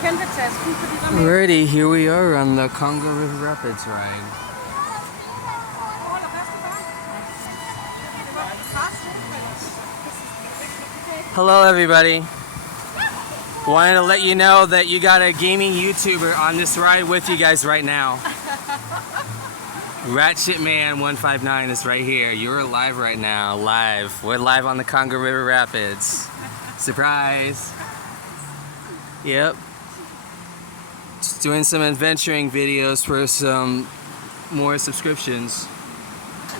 Alrighty, here we are on the Congo River Rapids ride. Hello everybody. Wanted to let you know that you got a gaming YouTuber on this ride with you guys right now. Ratchetman159 is right here. You're live right now. Live. We're live on the Congo River Rapids. Surprise. Yep. Just doing some adventuring videos for some more subscriptions.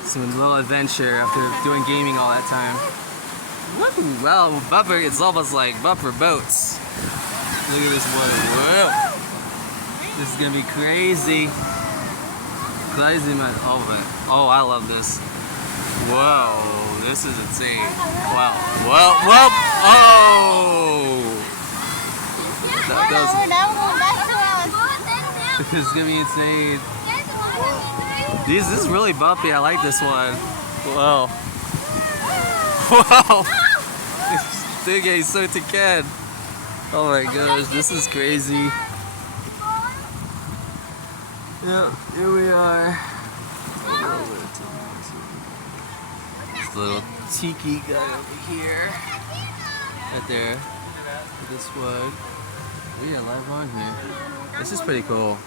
Some little adventure after doing gaming all that time. Woo! Well, bumper, it's almost like bumper boats. Look at this one. Whoa! This is gonna be crazy. Crazy, man. Oh, I love this. Whoa, this is insane. Wow. Whoa, whoa! Oh! This is gonna be insane. This is really bumpy. I like this one. Whoa. Whoa! This thing is so thick. Oh my gosh, this is crazy. Yeah, here we are. This little tiki guy over here. Right there. This one. We are live on here. This is pretty cool.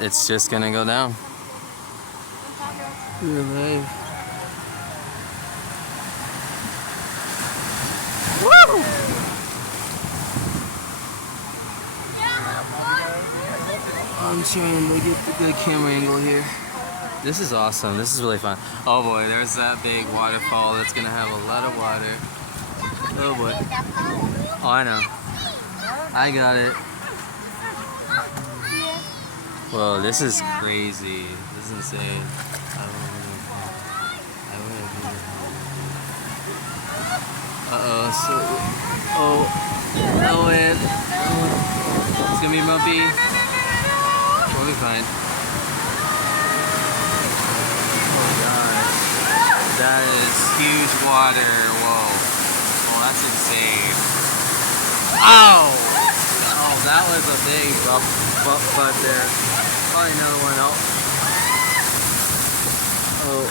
It's just gonna go down. We're live. Woo! I'm trying to get the good camera angle here. This is awesome. This is really fun. Oh boy, there's that big waterfall that's gonna have a lot of water. Oh boy. Oh, I know. I got it. Whoa, this is crazy. This is insane. Oh man. It's gonna be bumpy. We'll be fine. Oh gosh. That is huge water. Whoa. Oh, that's insane. Oh! Oh, that was a big bump there. Probably another one out. Oh.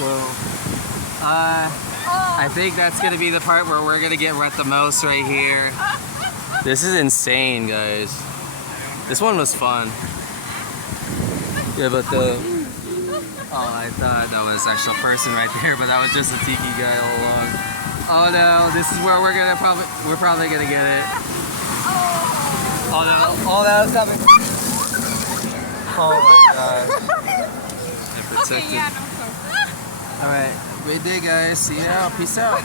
Whoa. I think that's gonna be the part where we're gonna get wet the most right here. This is insane, guys. This one was fun. Yeah, but oh, I thought that was an actual person right there, but that was just a tiki guy all along. Oh no, this is where we're probably gonna get it. Oh no, that was coming. Oh my god. I protected. Alright, great day guys. See ya. Peace out.